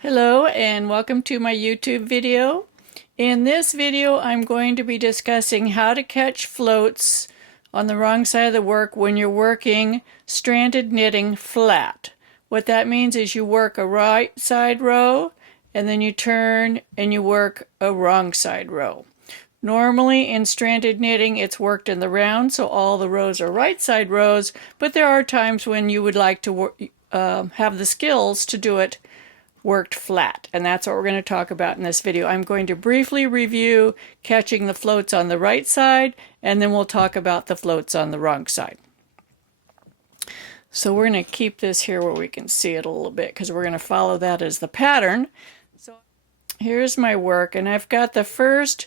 Hello and welcome to my YouTube video. In this video I'm going to be discussing how to catch floats on the wrong side of the work when you're working stranded knitting flat. What that means is you work a right side row and then you turn and you work a wrong side row. Normally in stranded knitting it's worked in the round, so all the rows are right side rows, but there are times when you would like to have the skills to do it worked flat, and that's what we're going to talk about in this video. I'm going to briefly review catching the floats on the right side, and then we'll talk about the floats on the wrong side. So we're going to keep this here where we can see it a little bit because we're going to follow that as the pattern. So here's my work, and I've got the first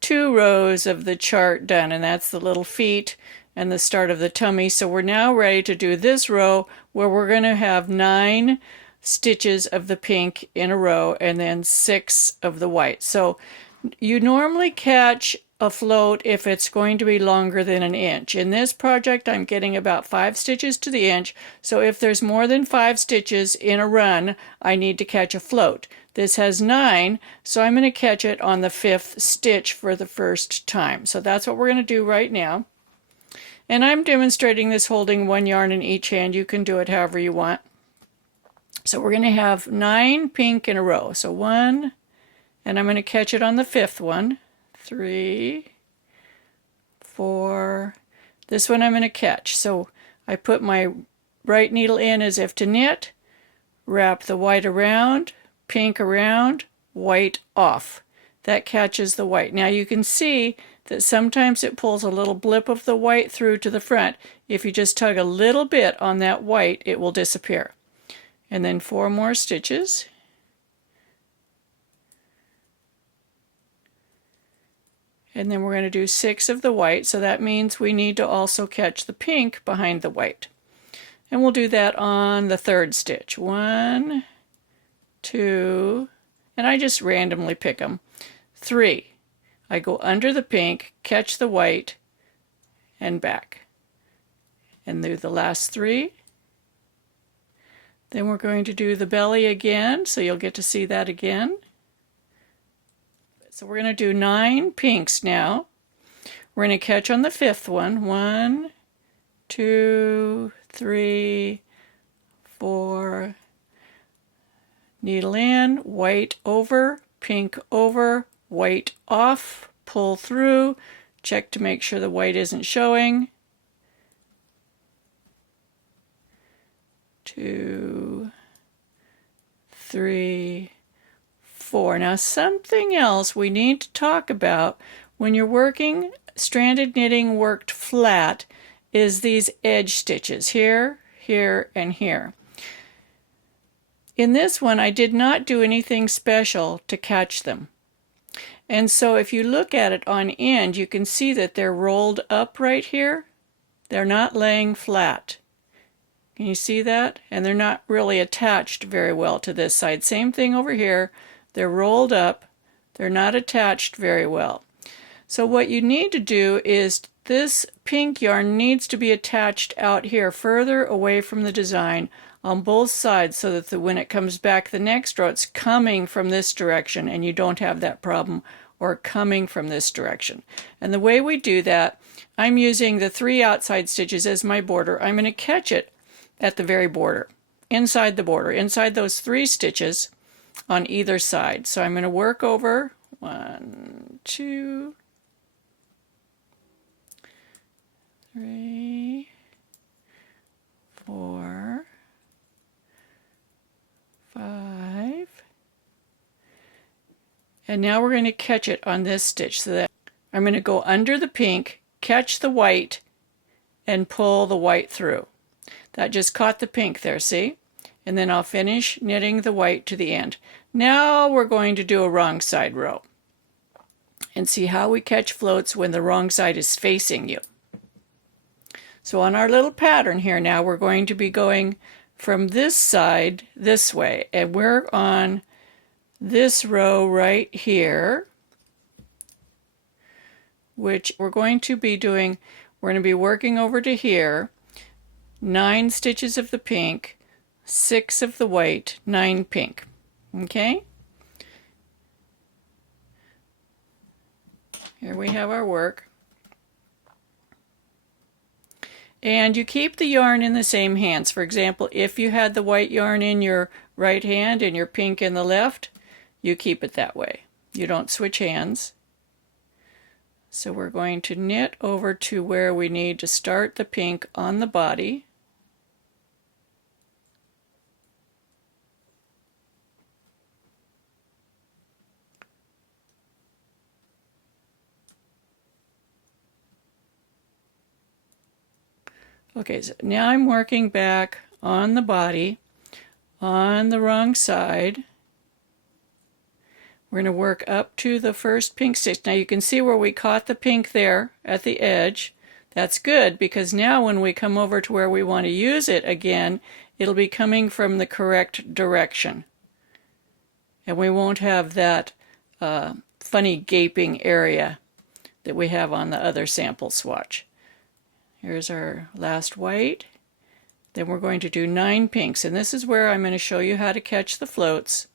two rows of the chart done, and that's the little feet and the start of the tummy. So we're now ready to do this row where we're going to have 9 stitches of the pink in a row and then 6 of the white. So you normally catch a float if it's going to be longer than an inch. In this project I'm getting about 5 stitches to the inch, so if there's more than 5 stitches in a run I need to catch a float. This has 9, so I'm going to catch it on the 5th stitch for the first time. So that's what we're going to do right now. And I'm demonstrating this holding 1 yarn in each hand. You can do it however you want. So we're going to have 9 pink in a row. So 1, and I'm going to catch it on the 5th one. 3, 4. This one I'm going to catch. So I put my right needle in as if to knit, wrap the white around, pink around, white off. That catches the white. Now you can see that sometimes it pulls a little blip of the white through to the front. If you just tug a little bit on that white, it will disappear. And then 4 more stitches. And then we're going to do 6 of the white, so that means we need to also catch the pink behind the white. And we'll do that on the 3rd stitch. 1, 2, and I just randomly pick them. 3. I go under the pink, catch the white, and back. And do the last 3. Then we're going to do the belly again, so you'll get to see that again. So we're going to do 9 pinks now. We're going to catch on the 5th one. 1, 2, 3, 4. Needle in, white over, pink over, white off, pull through, check to make sure the white isn't showing. 2, 3, 4. Now something else we need to talk about when you're working stranded knitting worked flat is these edge stitches here, here, and here. In this one I did not do anything special to catch them. And so if you look at it on end, you can see that they're rolled up right here. They're not laying flat. Can you see that? And they're not really attached very well to this side. Same thing over here. They're rolled up. They're not attached very well. So what you need to do is this pink yarn needs to be attached out here further away from the design on both sides so that when it comes back the next row it's coming from this direction and you don't have that problem, or coming from this direction. And the way we do that, I'm using the 3 outside stitches as my border. I'm going to catch it at the very border, inside the border, inside those 3 stitches on either side. So I'm going to work over 1, 2, 3, 4, 5, and now we're going to catch it on this stitch. So that I'm going to go under the pink, catch the white, and pull the white through. That just caught the pink there, see? And then I'll finish knitting the white to the end. Now we're going to do a wrong side row and see how we catch floats when the wrong side is facing you. So on our little pattern here now, we're going to be going from this side this way, and we're on this row right here, which we're going to be doing, we're going to be working over to here, 9 stitches of the pink, 6 of the white, 9 pink. Okay? Here we have our work. And you keep the yarn in the same hands. For example, if you had the white yarn in your right hand and your pink in the left, you keep it that way. You don't switch hands. So we're going to knit over to where we need to start the pink on the body. Okay, so now I'm working back on the body on the wrong side. We're going to work up to the first pink stitch. Now you can see where we caught the pink there at the edge. That's good, because now when we come over to where we want to use it again, it'll be coming from the correct direction. And we won't have that funny gaping area that we have on the other sample swatch. Here's our last white. Then we're going to do 9 pinks, and this is where I'm going to show you how to catch the floats.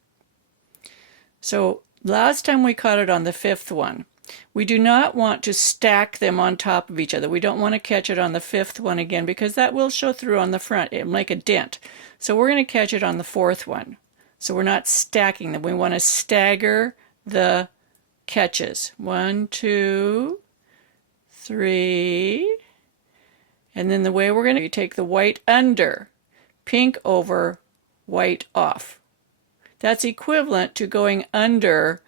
So last time we caught it on the 5th one. We do not want to stack them on top of each other. We don't want to catch it on the 5th one again, because that will show through on the front. It'll make a dent. So we're going to catch it on the 4th one. So we're not stacking them. We want to stagger the catches. 1, 2, 3. And then the way we're going to take the white under, pink over, white off. That's equivalent to going under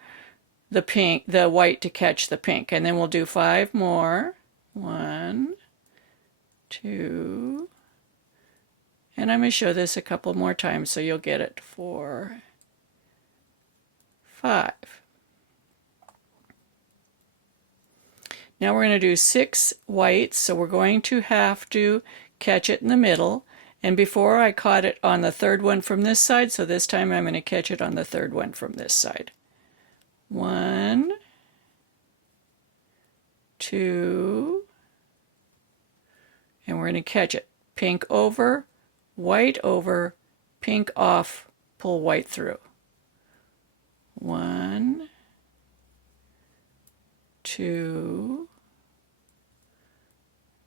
the pink, the white to catch the pink. And then we'll do 5 more. 1, 2, and I'm going to show this a couple more times so you'll get it. 4, 5. Now we're going to do 6 whites, so we're going to have to catch it in the middle. And before I caught it on the 3rd one from this side, so this time I'm going to catch it on the 3rd one from this side. 1, 2, and we're going to catch it. Pink over, white over, pink off, pull white through. 1, 2,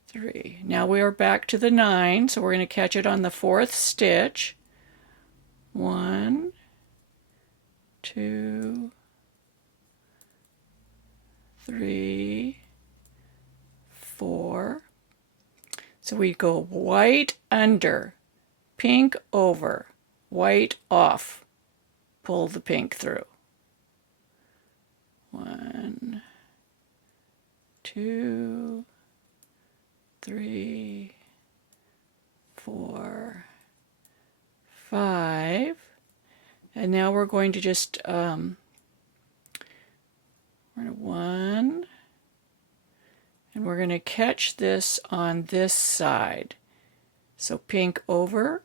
3. Now we are back to the 9, so we're going to catch it on the 4th stitch. 1, 2, 3, 4. So we go white under, pink over, white off, pull the pink through. 1, 2, 3, 4, 5. And now we're going to just we're going to 1, and we're going to catch this on this side. So pink over,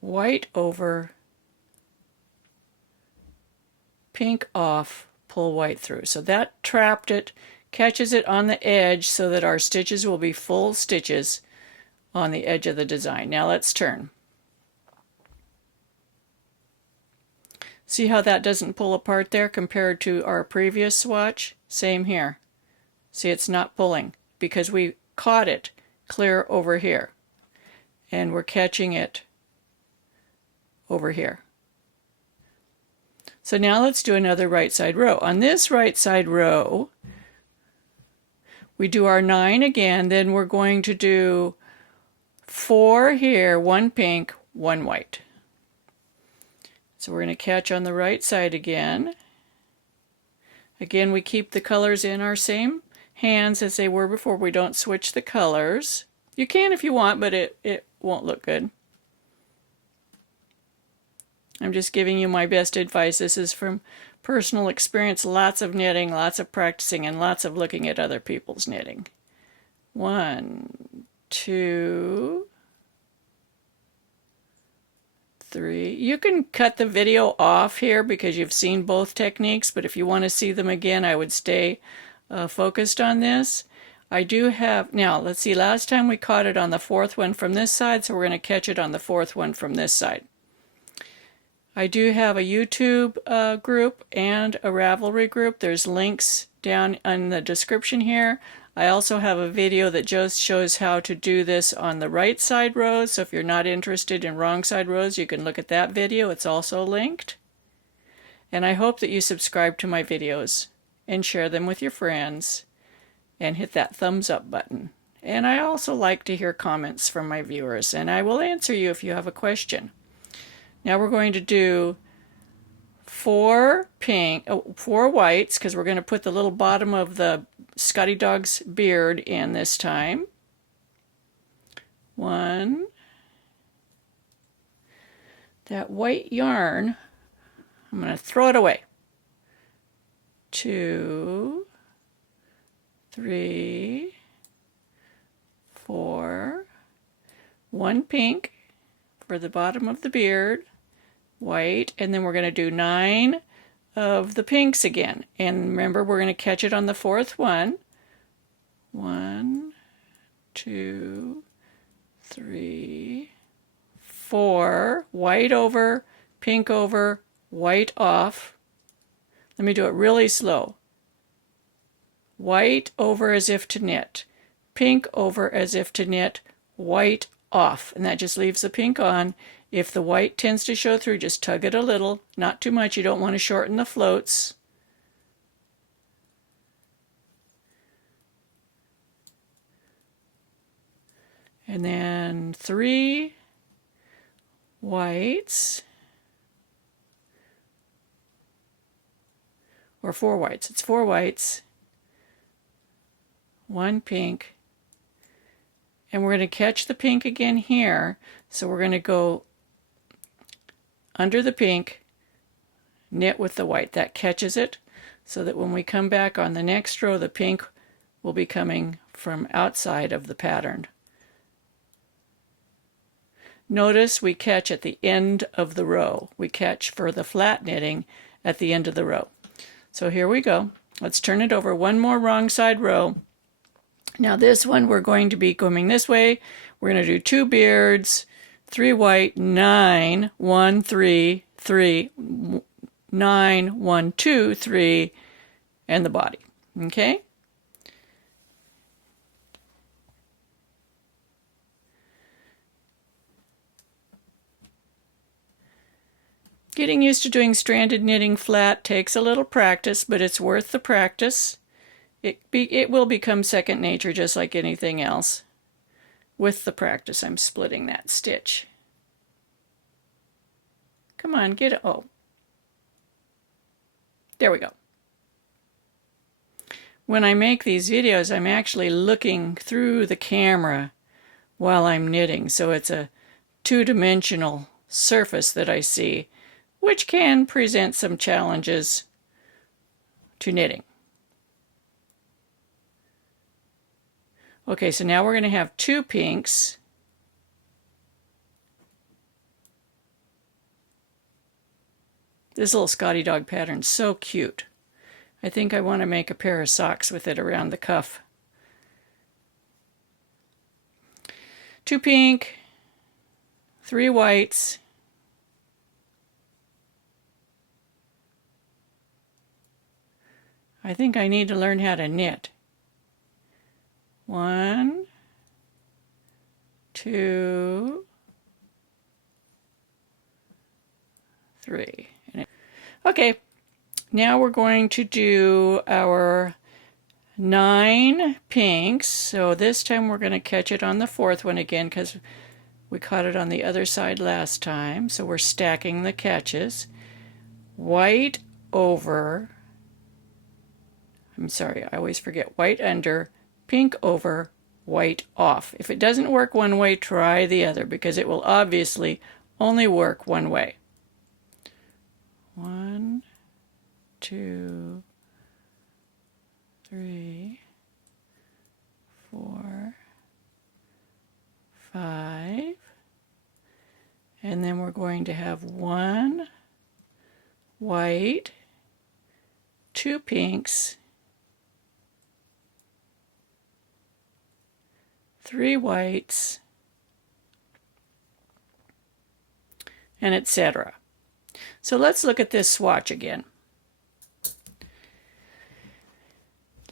white over, pink off, pull white through. So that trapped it, catches it on the edge so that our stitches will be full stitches on the edge of the design. Now let's turn. See how that doesn't pull apart there compared to our previous swatch? Same here. See, it's not pulling because we caught it clear over here and we're catching it over here. So now let's do another right side row. On this right side row, we do our 9 again, then we're going to do 4 here, 1 pink, 1 white. So we're going to catch on the right side again. Again, we keep the colors in our same hands as they were before. We don't switch the colors. You can if you want, but it won't look good. I'm just giving you my best advice. This is from personal experience, lots of knitting, lots of practicing, and lots of looking at other people's knitting. 1, 2, 3. You can cut the video off here because you've seen both techniques, but if you want to see them again, I would stay focused on this. I do have, now let's see, last time we caught it on the 4th one from this side, so we're going to catch it on the 4th one from this side. I do have a YouTube group and a Ravelry group. There's links down in the description here. I also have a video that just shows how to do this on the right side rows. So if you're not interested in wrong side rows, you can look at that video. It's also linked. And I hope that you subscribe to my videos and share them with your friends and hit that thumbs up button. And I also like to hear comments from my viewers, and I will answer you if you have a question. Now we're going to do four whites, because we're going to put the little bottom of the Scotty Dog's beard in this time. One. That white yarn, I'm going to throw it away. 2, 3, 4. One pink for the bottom of the beard. White, and then we're going to do 9 of the pinks again, and remember we're going to catch it on the fourth one. 1, 2, 3, 4. White over, pink over, white off. Let me do it really slow. White over as if to knit, pink over as if to knit, white off, and that just leaves the pink on. If the white tends to show through, just tug it a little, not too much. You don't want to shorten the floats. And then 3 whites, or 4 whites. It's 4 whites, 1 pink, and we're going to catch the pink again here. So we're going to go under the pink, knit with the white. That catches it, so that when we come back on the next row, the pink will be coming from outside of the pattern. Notice we catch at the end of the row. We catch for the flat knitting at the end of the row. So here we go. Let's turn it over. One more wrong side row. Now this one we're going to be coming this way. We're going to do 2 beards, 3 white, 9, 1, 3, 3, 9, 1, 2, 3, and the body. Okay? Getting used to doing stranded knitting flat takes a little practice, but it's worth the practice. It will become second nature just like anything else. With the practice, I'm splitting that stitch. Come on, get it. Oh. There we go. When I make these videos, I'm actually looking through the camera while I'm knitting, so it's a two-dimensional surface that I see, which can present some challenges to knitting. Okay, so now we're going to have 2 pinks. This little Scotty Dog pattern's so cute. I think I want to make a pair of socks with it around the cuff. 2 pink, 3 whites, I think I need to learn how to knit. 1, 2, 3. Okay, now we're going to do our 9 pinks. So this time we're going to catch it on the fourth one again because we caught it on the other side last time. So we're stacking the catches. White over, I'm sorry, I always forget, white under, pink over, white off. If it doesn't work one way, try the other because it will obviously only work one way. 1, 2, 3, 4, 5, and then we're going to have 1 white, 2 pinks, 3 whites, and etc. So let's look at this swatch again.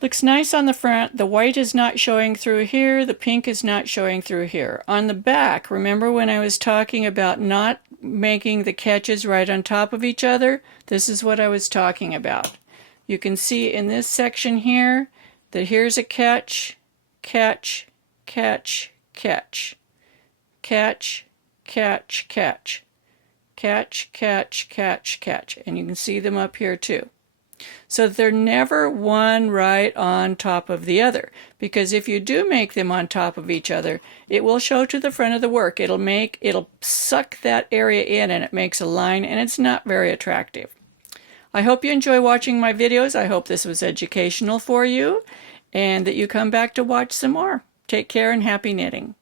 Looks nice on the front. The white is not showing through here. The pink is not showing through here. On the back, remember when I was talking about not making the catches right on top of each other? This is what I was talking about. You can see in this section here that here's a catch, catch, catch, catch, catch, catch, catch, catch, catch, catch, catch. And you can see them up here too. So they're never one right on top of the other, because if you do make them on top of each other, it will show to the front of the work. It'll suck that area in and it makes a line, and it's not very attractive. I hope you enjoy watching my videos. I hope this was educational for you and that you come back to watch some more. Take care and happy knitting.